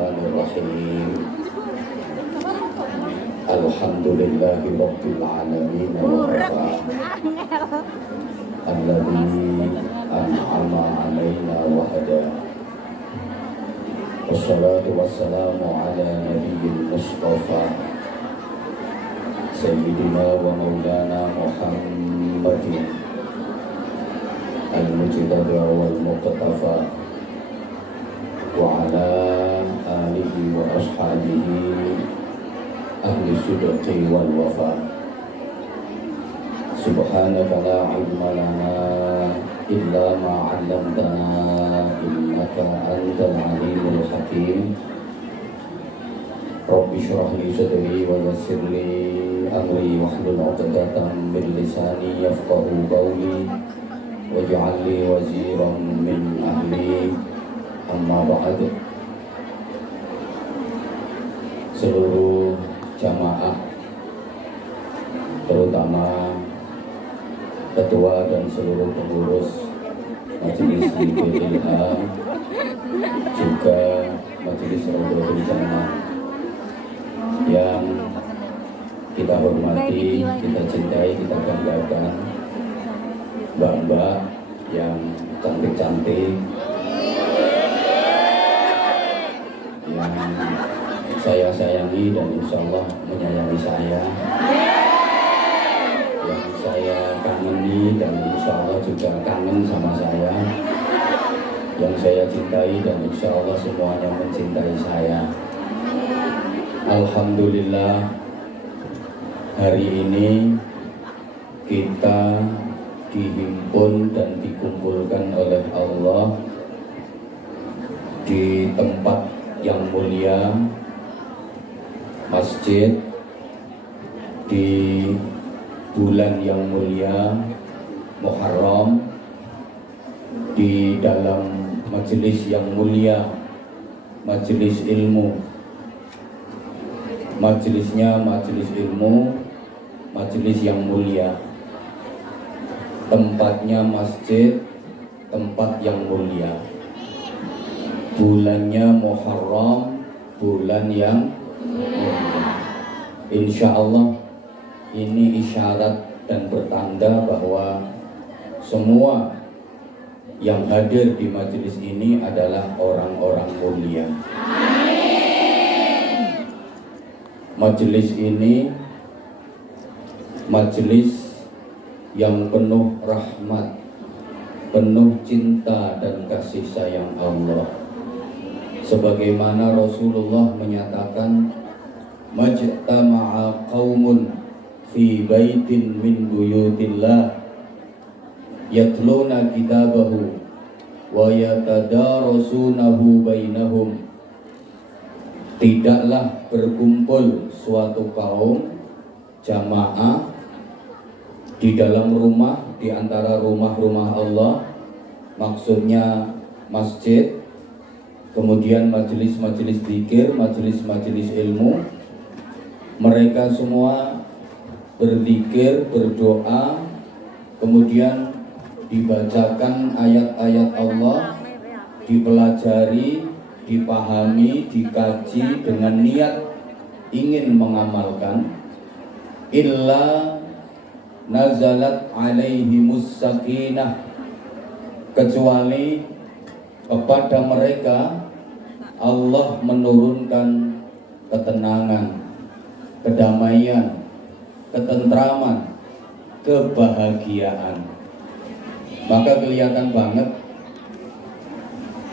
Bismillahirrahmanirrahim. Alhamdulillahi Rabbil Alamin wa-kafa alladhi an'ama alaina wa hada. Wassalatu wassalamu ala nabiyyil mustafa Sayyidina wa maulana Muhammadin al-mujtaba wal-muqtafa wa ala alihi wa ashabihi ahli sidqi wal wafa. Subhanaka la ilma lana illa ma 'allamtana innaka antal alimul hakim. Rabbi shrah li sadri wa yassir li amri wahlul 'uqdatam min lisani yafqahu qawli waj'al li waziran min ahli. Amma ba'd. Seluruh jamaah, terutama ketua dan seluruh pengurus Majelis Zikir Ilham, juga Majelis Rodohul Jannah yang kita hormati, kita cintai, kita banggakan, mbak-mbak yang cantik-cantik, yang saya sayangi dan insya Allah menyayangi saya, yang saya kangeni dan insya Allah juga kangen sama saya, yang saya cintai dan insya Allah semuanya mencintai saya. Alhamdulillah, hari ini kita dihimpun dan dikumpulkan oleh Allah di tempat yang mulia, masjid, di bulan yang mulia Muharram, di dalam majelis yang mulia, majelis ilmu. Majelisnya majelis ilmu, majelis yang mulia. Tempatnya masjid, tempat yang mulia. Bulannya Muharram, bulan yang mulia. Insya Allah ini isyarat dan bertanda bahwa semua yang hadir di majelis ini adalah orang-orang mulia. Majelis ini majelis yang penuh rahmat, penuh cinta dan kasih sayang Allah. Sebagaimana Rasulullah menyatakan, majtama'a qaumun fi baitin min buyutillah yatluna kitabahu wa yatadarasunahu bainahum. Tidaklah berkumpul suatu kaum jamaah di dalam rumah, di antara rumah-rumah Allah, maksudnya masjid, kemudian majelis-majelis zikir, majelis-majelis ilmu. Mereka semua berzikir, berdoa, kemudian dibacakan ayat-ayat Allah, dipelajari, dipahami, dikaji dengan niat ingin mengamalkan. Illa nazalat alaihimus sakinah, kecuali kepada mereka Allah menurunkan ketenangan, kedamaian, ketentraman, kebahagiaan. Maka kelihatan banget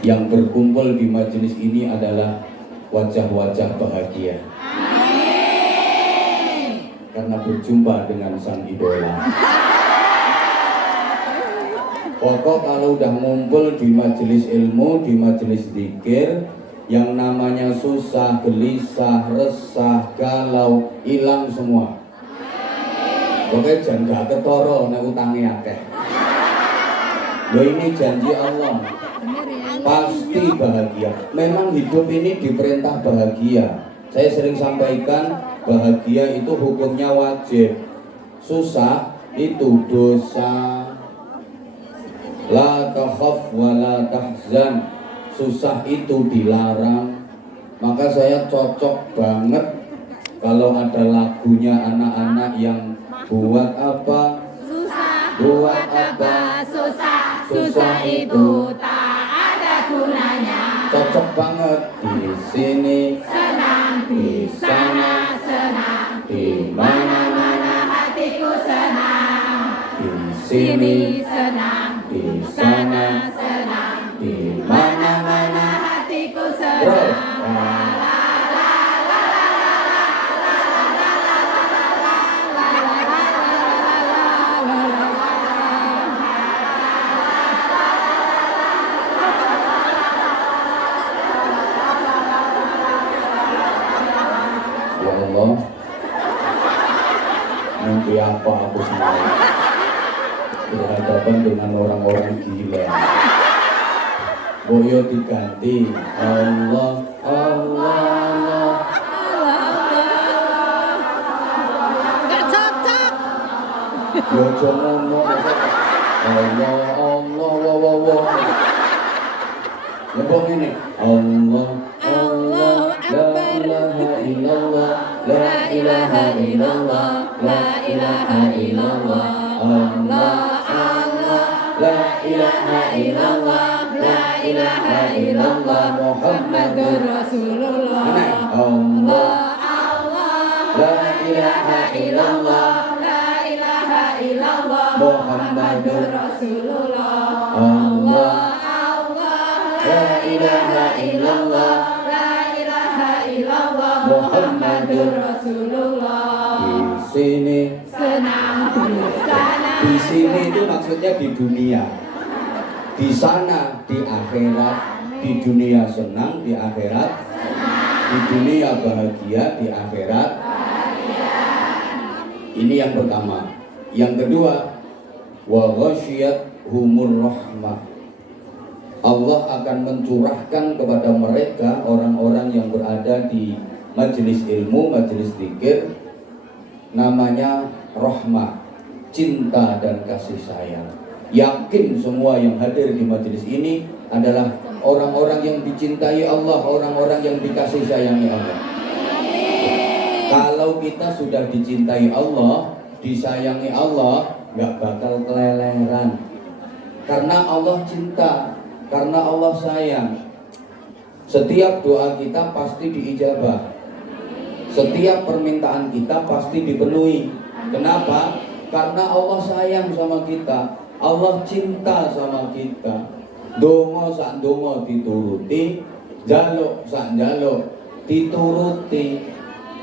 yang berkumpul di majelis ini adalah wajah-wajah bahagia. Karena berjumpa dengan sang idola. Pokok kalau udah ngumpul di majelis ilmu, di majelis zikir, yang namanya susah, gelisah, resah, galau, hilang semua. Pokoknya jangan gak ketoro nek utangnya akeh. Loh, ini janji Allah. Pasti bahagia. Memang hidup ini diperintah bahagia. Saya sering sampaikan, bahagia itu hukumnya wajib. Susah itu dosa. La takhaf wa la tahzan. Susah itu dilarang. Maka saya cocok banget kalau ada lagunya anak-anak yang buat apa? Susah, Buat apa? susah, susah itu tak ada gunanya. Cocok banget di sini, Senang di sana, senang, di mana-mana, hatiku senang. di sini, Senang, di sana, senang, di mana-mana. hatiku Bro, ya Allah, mimpi apa aku semalam berhadapan dengan orang-orang gila. Boyo diganti Allah, Allah, Gak cocok. Bojo ngono Allah, Allah, wow. Lebok ini Allah, Allah, la ilaha illallah, la ilaha illallah, la ilaha illallah, Allah, Allah, la ilaha illallah, la ilaha illallah, Muhammadur Rasulullah. Allah, Allah, la ilaha illallah, la ilaha illallah, Muhammadur Rasulullah. Allah, Allah, la ilaha illallah, la ilaha illallah, Muhammadur Rasulullah. di sini. Senang di sana, Di sini itu maksudnya di dunia. Di sana di akhirat, di dunia senang, di akhirat, di dunia bahagia, di akhirat. Ini yang pertama. Yang kedua, wa ghasyiyathumur rahmah. Allah akan mencurahkan kepada mereka orang-orang yang berada di majelis ilmu, majelis zikir, namanya rahmah, cinta dan kasih sayang. Yakin semua yang hadir di majelis ini adalah orang-orang yang dicintai Allah, orang-orang yang dikasih sayangi Allah. Kalau kita sudah dicintai Allah, disayangi Allah, nggak bakal keleleran. Karena Allah cinta, karena Allah sayang. Setiap doa kita pasti diijabah. Setiap permintaan kita pasti dipenuhi. Kenapa? Karena Allah sayang sama kita, Allah cinta sama kita. Dongo sak dongo dituruti, jaluk sak jaluk dituruti.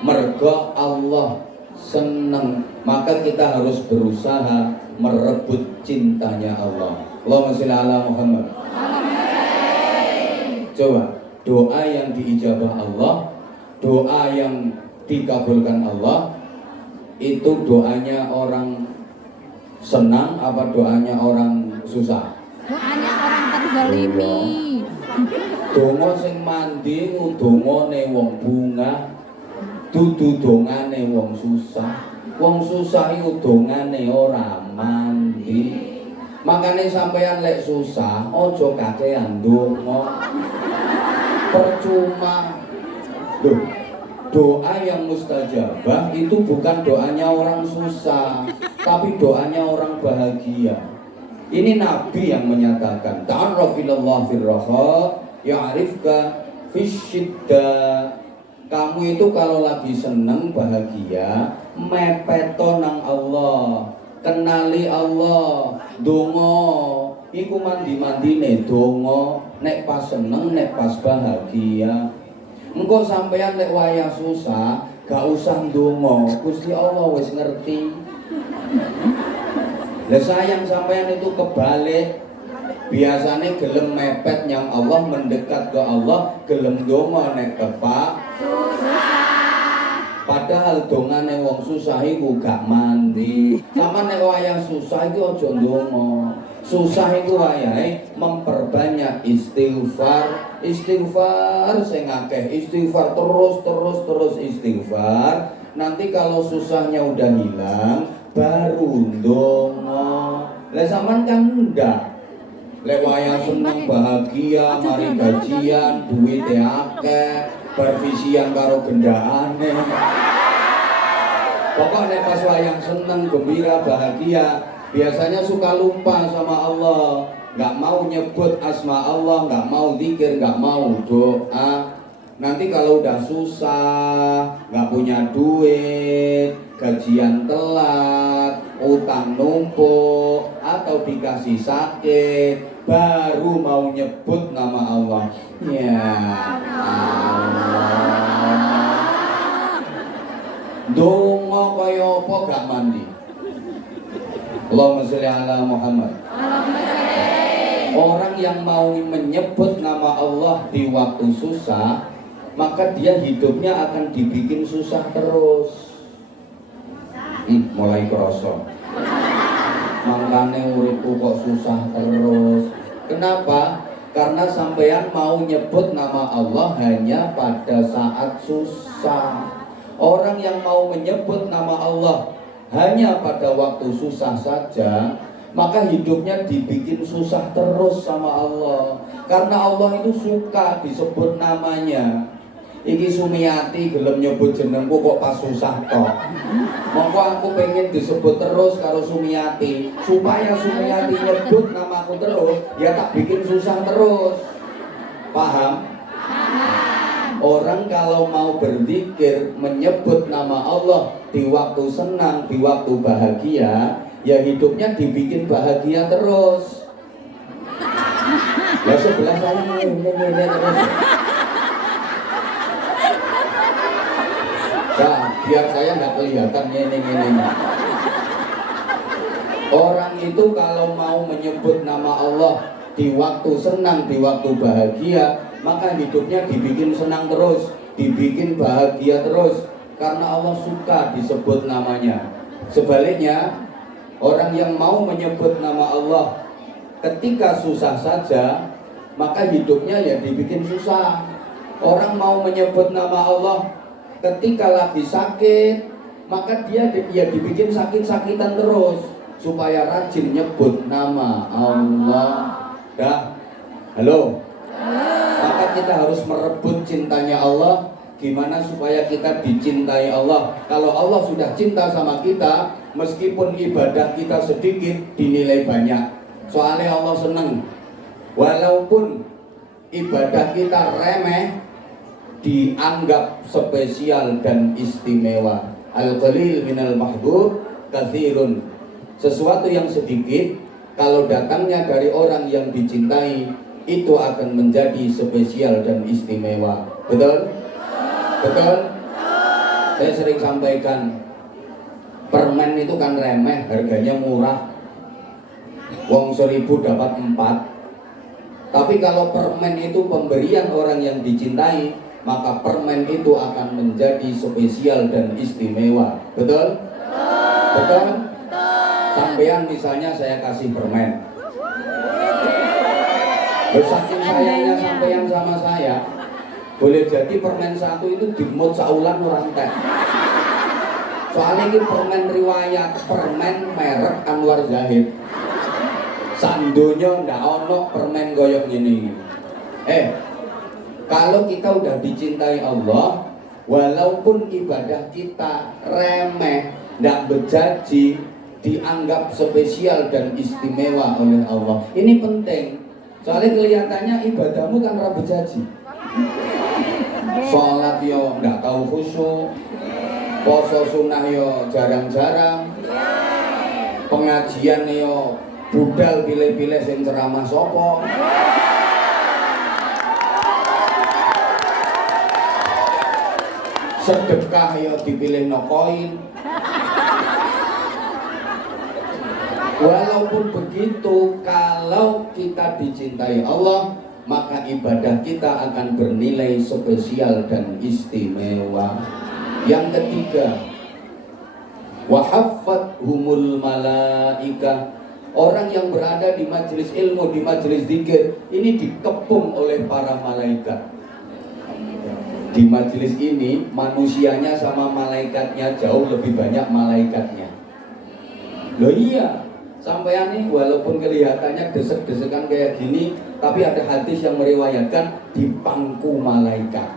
Mergo Allah seneng, maka kita harus berusaha merebut cintanya Allah. Allahumma sholli ala Muhammad. Coba doa yang diijabah Allah, doa yang dikabulkan Allah, itu doanya orang senang apa doanya orang susah? doanya orang terzalimi. Donga sing mandi dongane wong bunga, dudu dongane wong susah. Wong susah iku dongane ora mandi. Makanya sampean lek susah, ojo kakean donga. Percuma. Loh, doa yang mustajabah itu bukan doanya orang susah, tapi doanya orang bahagia. Ini Nabi yang menyatakan, ta'arrafilallah firraha ya'rifka fisyidda. Kamu itu kalau lagi seneng bahagia, mepeto nang Allah, kenali Allah, dongo, iku mandi-mandine dongo, nek pas seneng, nek pas bahagia. Engko sampean lek wayah susah, gak usah ndonga, Gusti Allah wis ngerti. Lah sayang sampean itu kebalik. Biasanya gelem mepet yang Allah, mendekat ke Allah, gelem ndonga nek tepak padahal dongane wong susah iku gak mandi. Sama nek wayah susah iku aja ndonga. Susah iku wayahe memperbanyak istighfar, istighfar sing akeh, istighfar terus istighfar. Nanti kalau susahnya udah hilang, baru ndonga. Lah sampean kan ndak. Lek wayah seneng bahagia, mari gajian, duwite akeh, Bervisian karo gendakane. Pokoknya pas wayang seneng, gembira, bahagia, biasanya suka lupa sama Allah, nggak mau nyebut asma Allah, nggak mau zikir, nggak mau doa. Nanti kalau udah susah, nggak punya duit, gajian telat, utang numpuk, atau dikasih sakit, baru mau nyebut nama Allah. Ya Allah. Donga kaya apa gak mandi? Allahumma sholli ala Muhammad. Orang yang mau menyebut nama Allah di waktu susah, maka dia hidupnya akan dibikin susah terus. Mulai kerosok. Makanya uripku kok susah terus. Kenapa? Karena sampean mau nyebut nama Allah hanya pada saat susah. Orang yang mau menyebut nama Allah hanya pada waktu susah saja, maka hidupnya dibikin susah terus sama Allah. Karena Allah itu suka disebut namanya. Iki Sumiati gelem nyebut jenengku kok pas susah tok. Monggo aku pengen disebut terus karo Sumiati, supaya Sumiati nyebut namaku terus, ya tak bikin susah terus. Paham? Orang kalau mau berzikir, menyebut nama Allah di waktu senang, di waktu bahagia, ya hidupnya dibikin bahagia terus. Ya sebelah saya ini terus. Nah, biar saya nggak kelihatan ini. Orang itu kalau mau menyebut nama Allah di waktu senang, di waktu bahagia, maka hidupnya dibikin senang terus, dibikin bahagia terus, karena Allah suka disebut namanya. Sebaliknya, orang yang mau menyebut nama Allah ketika susah saja, maka hidupnya ya dibikin susah. Orang mau menyebut nama Allah ketika lagi sakit, maka dia ya dibikin sakit-sakitan terus, supaya rajin nyebut nama Allah. Dah, halo. Maka kita harus merebut cintanya Allah. Gimana supaya kita dicintai Allah? Kalau Allah sudah cinta sama kita, meskipun ibadah kita sedikit dinilai banyak. Soalnya Allah senang. Walaupun ibadah kita remeh, dianggap spesial dan istimewa. Al-qalil minal mahbub katsirun. Sesuatu yang sedikit kalau datangnya dari orang yang dicintai, itu akan menjadi spesial dan istimewa. Betul? Betul? Saya sering sampaikan, permen itu kan remeh, harganya murah. Wong 1000 dapat 4. Tapi kalau permen itu pemberian orang yang dicintai, maka permen itu akan menjadi spesial dan istimewa. Betul? Betul? Sampean misalnya saya kasih permen, saking sayangnya sampean sama saya, boleh jadi permen satu itu dimut saulan orang teh. Soalnya ini permen riwayat, permen merek Anwar Zahid. Sandonya ndak ono permen goyok gini. Kalau kita udah dicintai Allah, walaupun ibadah kita remeh, ndak berjanji, dianggap spesial dan istimewa oleh Allah. Ini penting. Soalnya kelihatannya ibadahmu kan ora berjanji. Sholat yo nggak tahu khusyuk, poso sunnah yo jarang-jarang, pengajian yo budal pilih-pilih sing ceramah sopo, sedekah yo dipilih no koin. Walaupun begitu, kalau kita dicintai Allah, maka ibadah kita akan bernilai spesial dan istimewa. Yang ketiga, wahafathumul malaika. Orang yang berada di majelis ilmu, di majelis zikir, ini dikepung oleh para malaikat. Di majelis ini manusianya sama malaikatnya jauh lebih banyak malaikatnya. Loh iya, sampean nih walaupun kelihatannya desek-desekan kayak gini, tapi ada hadis yang meriwayatkan dipangku malaikat.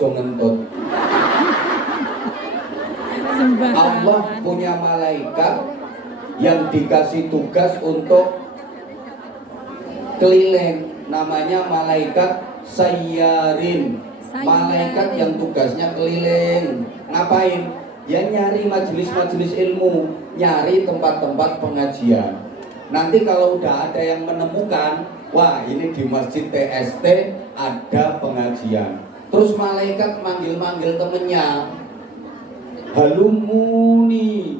aja ngentut. Allah punya malaikat yang dikasih tugas untuk keliling, namanya malaikat sayyarin. Malaikat yang tugasnya keliling. Ngapain? Ya nyari majelis-majelis ilmu, nyari tempat-tempat pengajian. Nanti kalau udah ada yang menemukan, wah ini di Masjid TST ada pengajian. Terus malaikat manggil-manggil temennya, halumuni,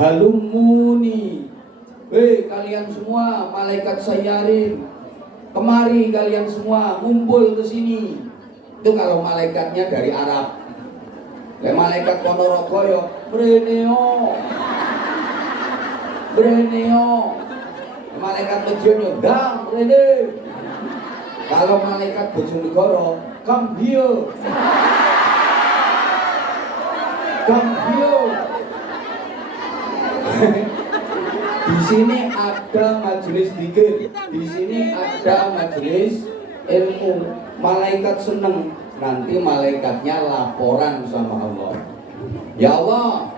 halumuni. Hei kalian semua malaikat sayyarin, kemari kalian semua ngumpul ke sini. Itu kalau malaikatnya dari Arab. Malaikat Ponorogo yo Breneo, Breneo. Malaikat Medion yo Dang Brene. Kalau malaikat Bojonegoro, come here, come here. Di sini ada majelis zikir, di sini ada majelis ilmu. Malaikat seneng, nanti malaikatnya laporan sama Allah. Ya Allah,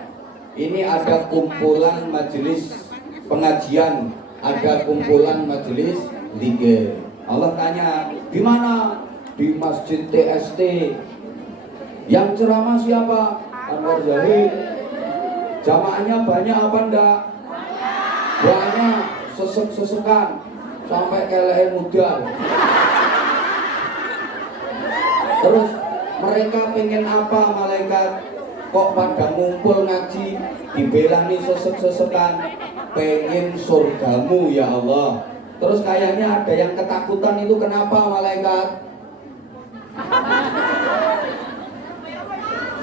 ini ada kumpulan majelis pengajian, ada kumpulan majelis zikir. Allah tanya, di mana? Di Masjid TST. Yang ceramah siapa? Anwar Zahid. Jamaahnya banyak apa enggak? Banyak, sesek-sesekan sampai keleher muda. Terus mereka pengen apa malaikat? Kok pada ngumpul ngaji, dibelani sesek-sesekan, pengen surgamu ya Allah. Terus kayaknya ada yang ketakutan, itu kenapa malaikat?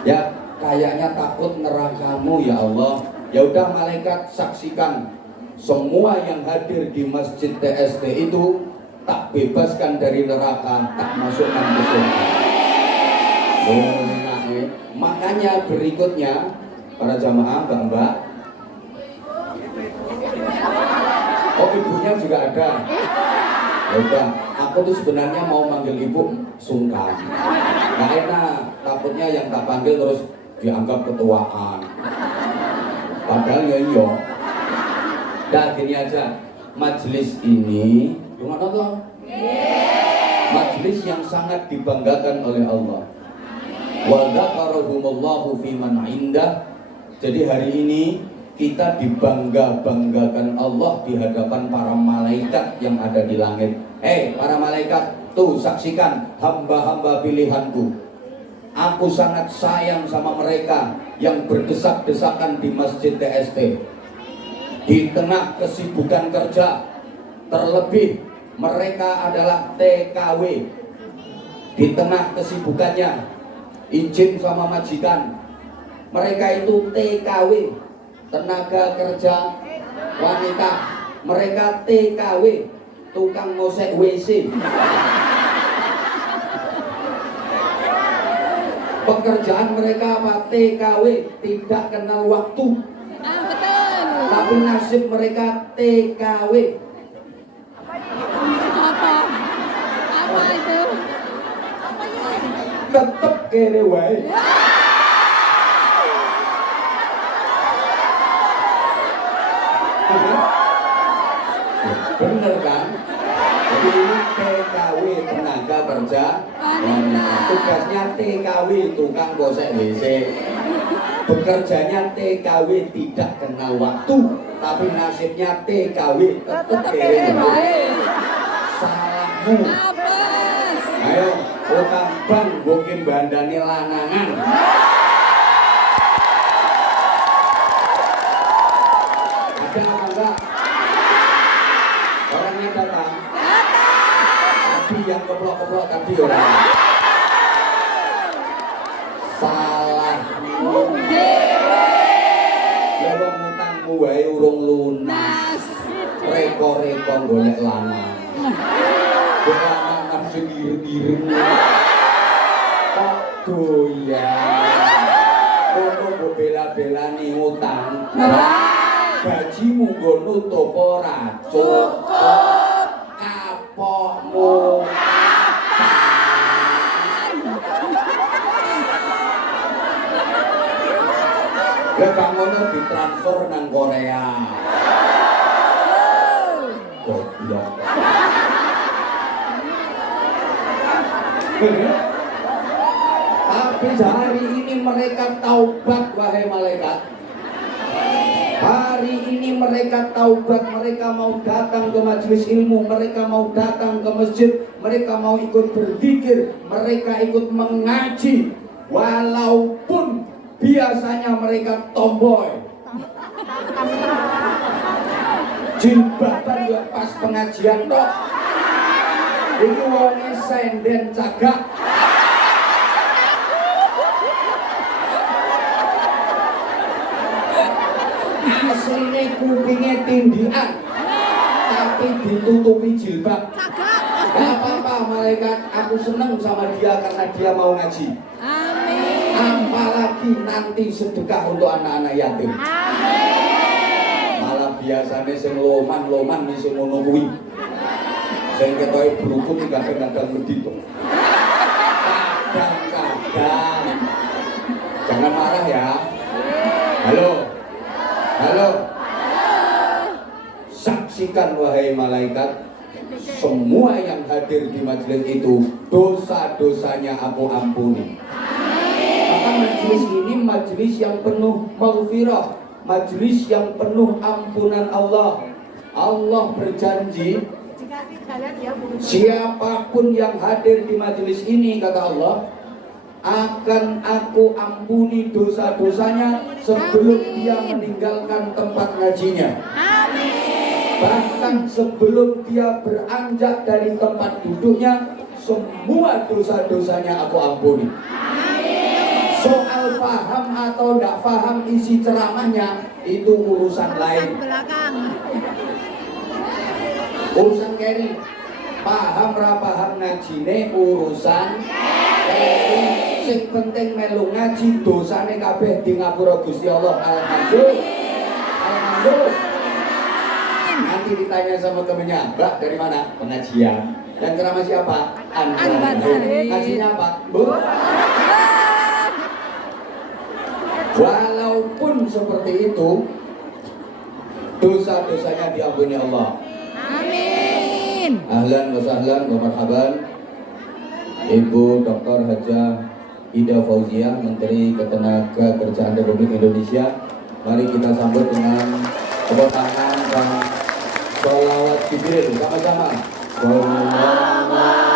Ya kayaknya takut nerakamu ya Allah. Ya udah malaikat saksikan, semua yang hadir di Masjid TST itu tak bebaskan dari neraka, tak masukkan ke surga. Makanya berikutnya para jamaah mbak-mbak, oh ibunya juga ada. Ya udah, aku tuh sebenarnya mau manggil ibu sungkan, nggak enak, takutnya yang tak panggil terus dianggap ketuaan. Padahal ya iya. Dan gini aja, majelis ini gimana tuh? Majelis yang sangat dibanggakan oleh Allah. Wa dzakarahumullahu fi man indah. Jadi hari ini kita dibangga-banggakan Allah di hadapan para malaikat yang ada di langit. Para malaikat, tuh saksikan hamba-hamba pilihanku. Aku sangat sayang sama mereka yang berdesak-desakan di Masjid TST. Di tengah kesibukan kerja, terlebih mereka adalah TKW. Di tengah kesibukannya, izin sama majikan, mereka itu TKW, tenaga kerja wanita. Mereka TKW, tukang ngosek WC. Pekerjaan mereka apa? TKW, tidak kenal waktu. Betul. Tapi nasib mereka TKW. Apa itu? Tetep kere wae. Bener kan? Jadi ini TKW, tenaga kerja wanita. Tugasnya TKW, tukang gosek WC. Bekerjanya TKW, tidak kenal waktu. Tapi nasibnya TKW, tetep kere wae. Salahmu. Apes. Ayo, utang bank mungkin bandani lanangan. Ada apa enggak? Orangnya datang. Tadi yang keplok-keplok tadi orang. Salahmu. Ya wong utangmu wae urung lunas. Reko-reko golek lanang. Lanang sendiri-diri. Kok doyan. Kono mbok bela-belani utang. Gajimu nggo nutup ora cukup. Kapokmu kapan? Lah gak ngono ditransfer nang Korea. Goblok. Tapi hari ini mereka taubat, wahai malaikat. Hari ini mereka taubat, mereka mau datang ke majelis ilmu, mereka mau datang ke masjid, mereka mau ikut berzikir, mereka ikut mengaji. Walaupun biasanya mereka tomboy, jilbaban juga pas pengajian toh. Ini wonge senden cagak. Aslinya kupingnya tindian, tapi ditutupi jilbab. Gak apa-apa malaikat, aku seneng sama dia karena dia mau ngaji. Amin. Apalagi nanti sedekah untuk anak-anak yatim. Amin. Malah biasanya sing loman nih sing ngono kuwi. Sing ketoke berukun kadang-kadang medito. Kadang-kadang. Jangan marah ya. Halo. Saksikan wahai malaikat, semua yang hadir di majelis itu dosa-dosanya aku ampuni. Maka majelis ini majelis yang penuh maghfirah, majelis yang penuh ampunan Allah. Allah berjanji, siapapun yang hadir di majelis ini, kata Allah, akan aku ampuni dosa-dosanya sebelum dia meninggalkan tempat ngajinya. Bahkan sebelum dia beranjak dari tempat duduknya, semua dosa-dosanya aku ampuni. Soal paham atau tidak paham isi ceramahnya itu urusan lain. Urusan keri. Paham ra paham ngajine urusan keri. Sing penting melu ngaji, dosane kabeh di ngapura Gusti Allah. Alhamdulillah. Nanti ditanya sama temennya, Mbak dari mana? Pengajian. Dan ceramah siapa? Anwar. Ngajinya apa? Bu? Walaupun seperti itu, dosa-dosanya diampuni Allah. Amin. Ahlan wa sahlan wa marhaban Ibu Dr. Hajah Ida Fauziah, Menteri Ketenagakerjaan Republik Indonesia. Mari kita sambut dengan tepuk tangan dan sholawat Jibril sama-sama. Sallallahu ala Muhammad.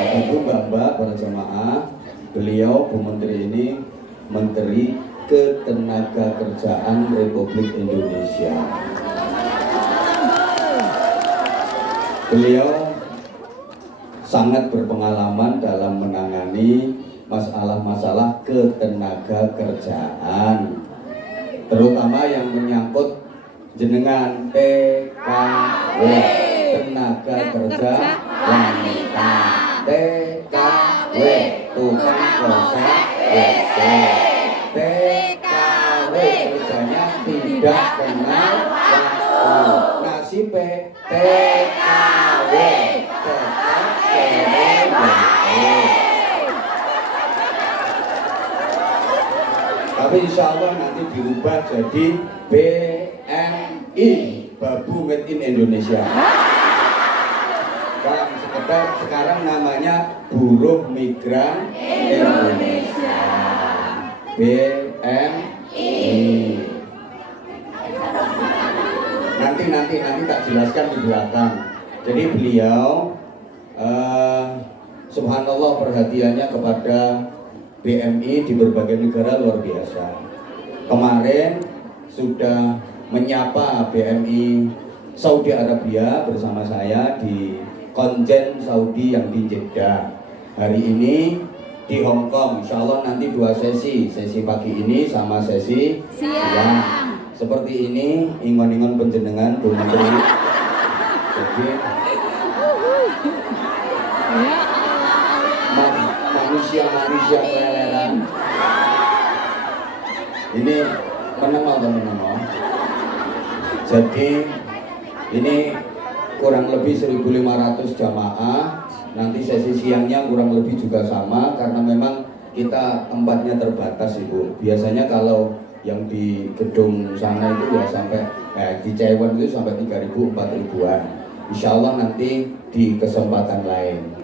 Bapak Ibu, Mbak-mbak, para jamaah, beliau Bu Menteri ini Menteri Ketenagakerjaan Republik Indonesia. Beliau sangat berpengalaman dalam menangani masalah-masalah ketenagakerjaan, terutama yang menyangkut jenengan TKW, tenaga kerja wanita, TKW, tukang kosek WC, TKW kerjanya tidak kenal waktu, nasib TKW tetap tapi insya Allah nanti dirubah jadi BMI, Babu Made in Indonesia. Sekarang namanya Buruh Migran Indonesia, BMI. Nanti tak jelaskan di belakang. Jadi beliau subhanallah perhatiannya kepada BMI di berbagai negara luar biasa. Kemarin sudah menyapa BMI Saudi Arabia bersama saya di konjen Saudi yang di Jeddah. Hari ini di Hong Kong, insya Allah nanti 2 sesi pagi ini sama sesi siang. Seperti ini, ingon-ingon penjenengan Bu Menteri. Jadi manusia keleleran. Ini menengok. Jadi ini kurang lebih 1.500 jamaah. Nanti sesi siangnya kurang lebih juga sama karena memang kita tempatnya terbatas Ibu. Biasanya kalau yang di gedung sana itu ya sampai di Cewon itu sampai 3.000 4.000-an. Insya Allah nanti di kesempatan lain.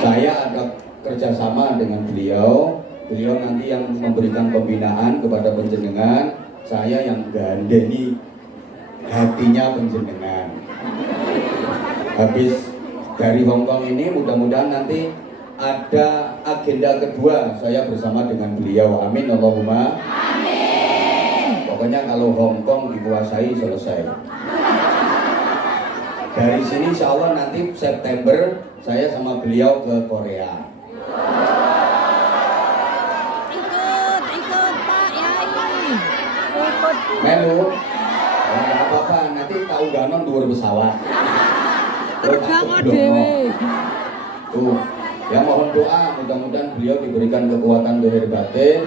Saya ada kerjasama dengan beliau nanti yang memberikan pembinaan kepada penjenengan, saya yang gandeni hatinya penjenengan. Habis dari Hong Kong ini mudah-mudahan nanti ada agenda kedua saya bersama dengan beliau. Amin Allahumma amin. Pokoknya kalau Hong Kong dikuasai selesai. Dari sini insya Allah nanti September saya sama beliau ke Korea. Ikut Pak Yai. Ikut. Melu? Nggak apa-apa, nanti tak ungganon dhuwur pesawat. Terbangun dewe. Tuh, ya mohon doa mudah-mudahan beliau diberikan kekuatan lahir batin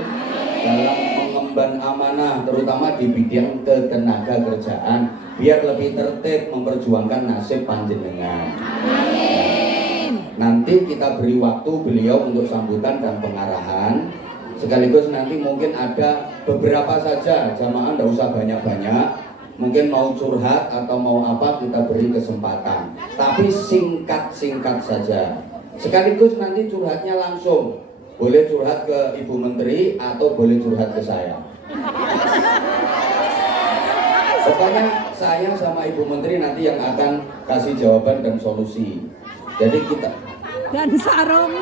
dalam mengemban amanah terutama di bidang ketenaga kerjaan biar lebih tertib memperjuangkan nasib panjenengan. Amin. Nanti kita beri waktu beliau untuk sambutan dan pengarahan. Sekaligus nanti mungkin ada beberapa saja jamaah, tidak usah banyak-banyak. Mungkin mau curhat atau mau apa kita beri kesempatan. Tapi singkat-singkat saja. Sekaligus nanti curhatnya langsung. Boleh curhat ke Ibu Menteri atau boleh curhat ke saya. Pokoknya saya sama Ibu Menteri nanti yang akan kasih jawaban dan solusi. Jadi kita Dan sarung.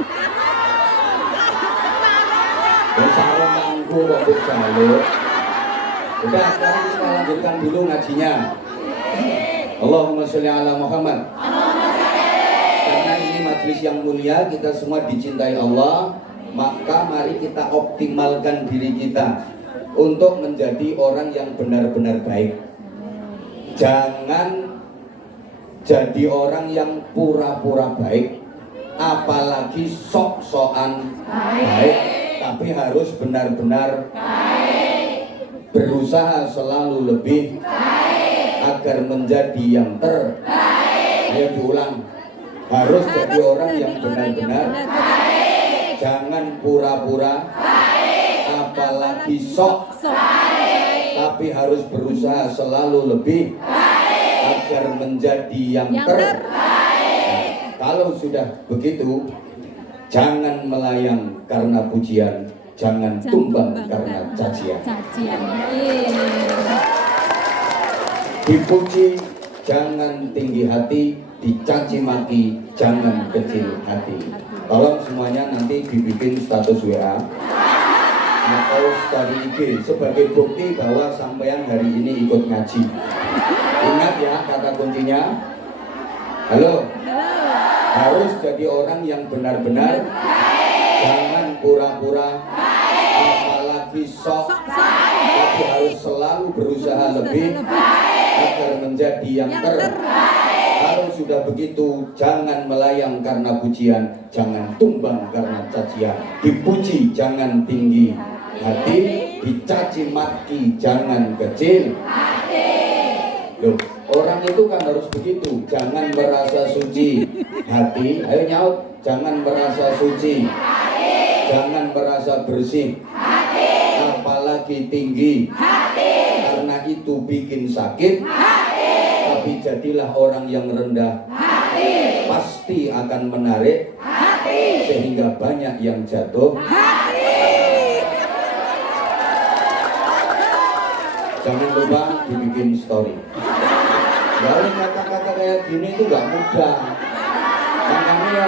nganggu kok jaluk. Udah sekarang kita lanjutkan dulu ngajinya. Allahumma sholli ala Muhammad. Karena ini majelis yang mulia, kita semua dicintai Allah, maka mari kita optimalkan diri kita untuk menjadi orang yang benar-benar baik. Jangan jadi orang yang pura-pura baik, apalagi sok-sokan baik, tapi harus benar-benar berusaha selalu lebih agar menjadi yang terbaik. Ayo diulang, harus jadi orang yang benar-benar jangan pura-pura apalagi sok, tapi harus berusaha selalu lebih agar menjadi yang terbaik. Kalau sudah begitu, jangan melayang karena pujian, jangan tumbang karena cacian. Cacian. Dipuji jangan tinggi hati, dicaci maki, jangan kecil hati. Tolong semuanya nanti dibikin status WA atau story IG sebagai bukti bahwa sampean hari ini ikut ngaji. Ingat ya kata kuncinya. Halo. Harus jadi orang yang benar-benar, jangan pura-pura, apalagi sok, tapi harus selalu berusaha lebih agar menjadi yang Kalau sudah begitu, jangan melayang karena pujian, jangan tumbang karena cacian. Dipuji jangan tinggi hati, dicaci maki jangan kecil Loh, orang itu kan harus begitu, jangan merasa suci hati, ayo nyaut, jangan merasa suci, jangan merasa bersih, apalagi tinggi, karena itu bikin sakit. Tapi jadilah orang yang rendah, pasti akan menarik, sehingga banyak yang jatuh. Jangan lupa dibikin story. Lalu kata-kata kayak gini itu gak mudah. Makanya ya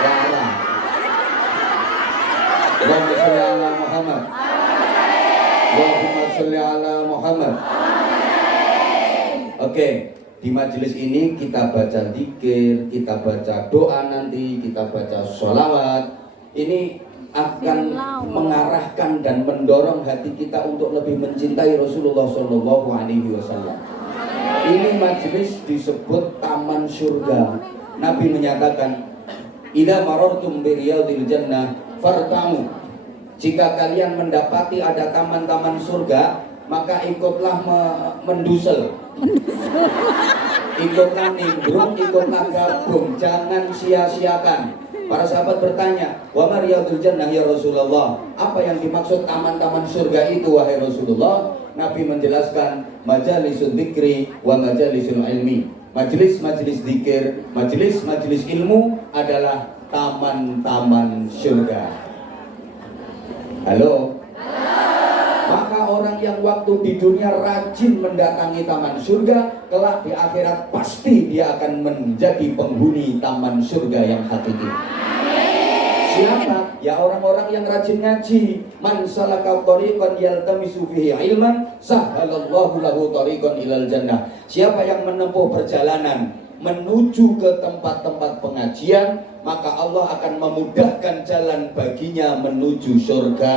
larang. Allahumma sholli ala Muhammad. Allahumma sholli ala Muhammad. Oke, di majelis ini kita baca zikir, kita baca doa nanti, kita baca sholawat. Ini akan mengarahkan dan mendorong hati kita untuk lebih mencintai Rasulullah SAW. Ini majelis disebut taman surga. Nabi menyatakan, "Idza marartum bi riyadil jannah fartamu." Jika kalian mendapati ada taman-taman surga, maka ikutlah mendusel. Ikutlah nimbrung, ikutlah gabung, jangan sia-siakan. Para sahabat bertanya, "Wa ma riyadul jannah ya Rasulullah?" Apa yang dimaksud taman-taman surga itu wahai Rasulullah? Nabi menjelaskan, majalisul dzikri wa majalisul ilmi. Majelis-majelis zikir, majelis-majelis ilmu adalah taman-taman surga. Halo? Maka orang yang waktu di dunia rajin mendatangi taman surga, kelak di akhirat pasti dia akan menjadi penghuni taman surga yang hakiki. Siapa? Ya orang-orang yang rajin ngaji. Man salaka thariqan yaltamisu fihi ilman, sahhalallahu lahu thariqan ilal jannah. Siapa yang menempuh perjalanan menuju ke tempat-tempat pengajian, maka Allah akan memudahkan jalan baginya menuju surga.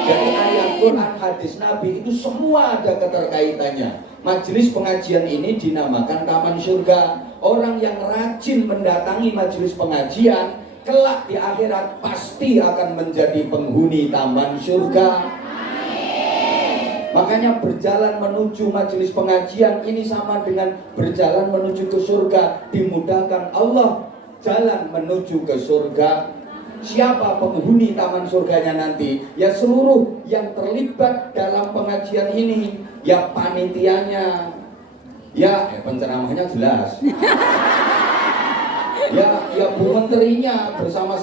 Jadi ayat Quran, hadis Nabi itu semua ada keterkaitannya. Majelis pengajian ini dinamakan taman surga. Orang yang rajin mendatangi majelis pengajian, kelak di akhirat pasti akan menjadi penghuni taman surga. Makanya berjalan menuju majelis pengajian ini sama dengan berjalan menuju ke surga. Dimudahkan Allah jalan menuju ke surga. Siapa penghuni taman surganya nanti? Ya seluruh yang terlibat dalam pengajian ini. Ya panitianya, ya penceramahnya jelas. Ya Bu Menterinya bersama